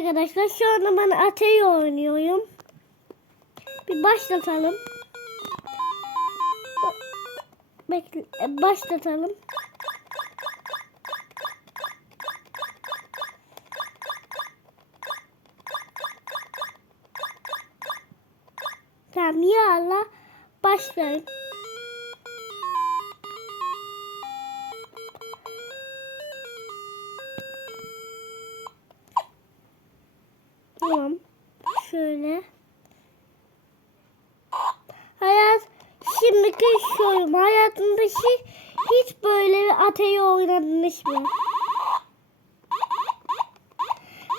arkadaşlar şu anda ben Ate'yi oynuyorum. Bir başlatalım. Bekle, başlatalım. Tamam ya Allah. Tamam. Şöyle. Hayat şimdiki sorum. Hayatında hiç, hiç böyle bir ateyi oynadınız mı?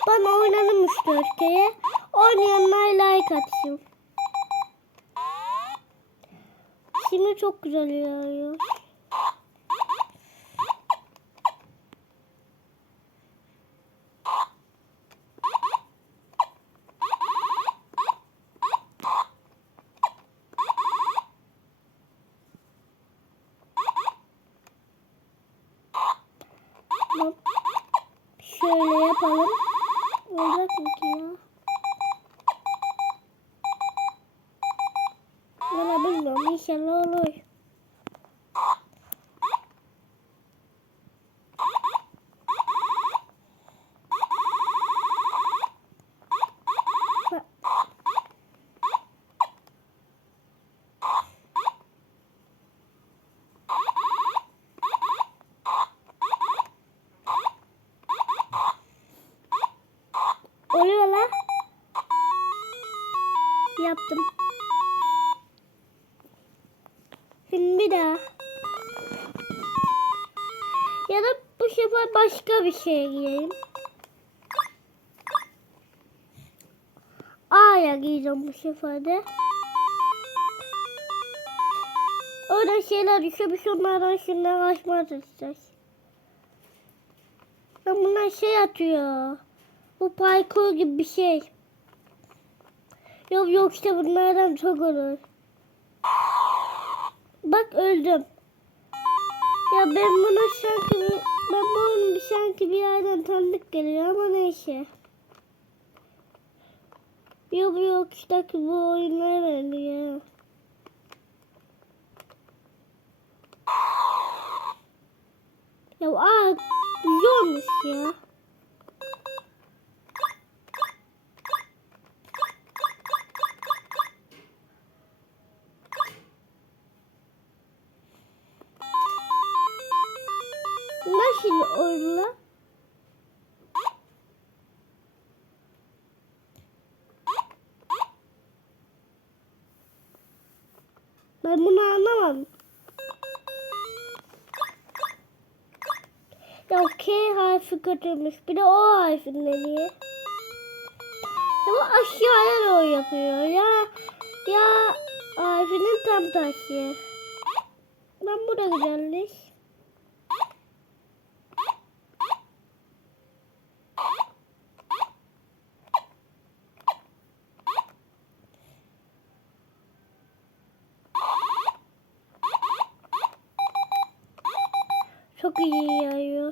Ben oynadım 3-4 kere. Oynayanlar like atsın. Şimdi çok güzel yağıyor. Şöyle yapalım. Olacak mı ki ya? Valla bilmiyorum. İnşallah olur. Yaptım. Şimdi bir. Ya da bu sefer başka bir şeye girelim. A'ya gireceğim bu sefer de. Oradan şeyler düşüyor. Biz onlardan şunları açmaya çalışacağız. Ben bunlar şey atıyor. Bu parkur gibi bir şey. Yok yok işte bunlardan çok olur. Bak öldüm. Ya ben bunu sanki ben bunu sanki bir yerden tanıdık geliyor ama neyse. Yok yok işte ki bu oyunlara benziyor. Ya aa güzelmiş ya. Oyun lan? Ben bunu anlamadım. Ya K harfi kötüymüş. Bir de O harfi nereye? Ya bu aşağıya doğru yapıyor. Ya ya harfinin tam tersi. Ben bu da güzelmiş. 不吃药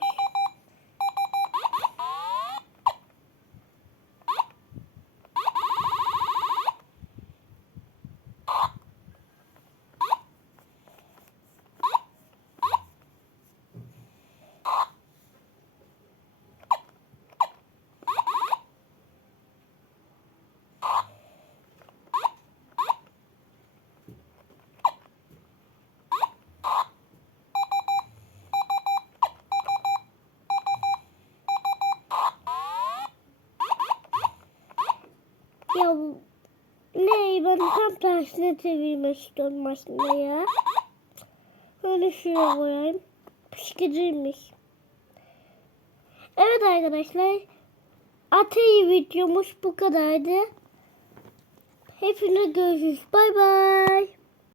Ya ne ben tam tersine çevirmek istiyorum aslında ya. Böyle şuraya koyayım. Pişkiciymiş. Evet arkadaşlar. Atey videomuz bu kadardı. Hepinize görüşürüz. Bay bay.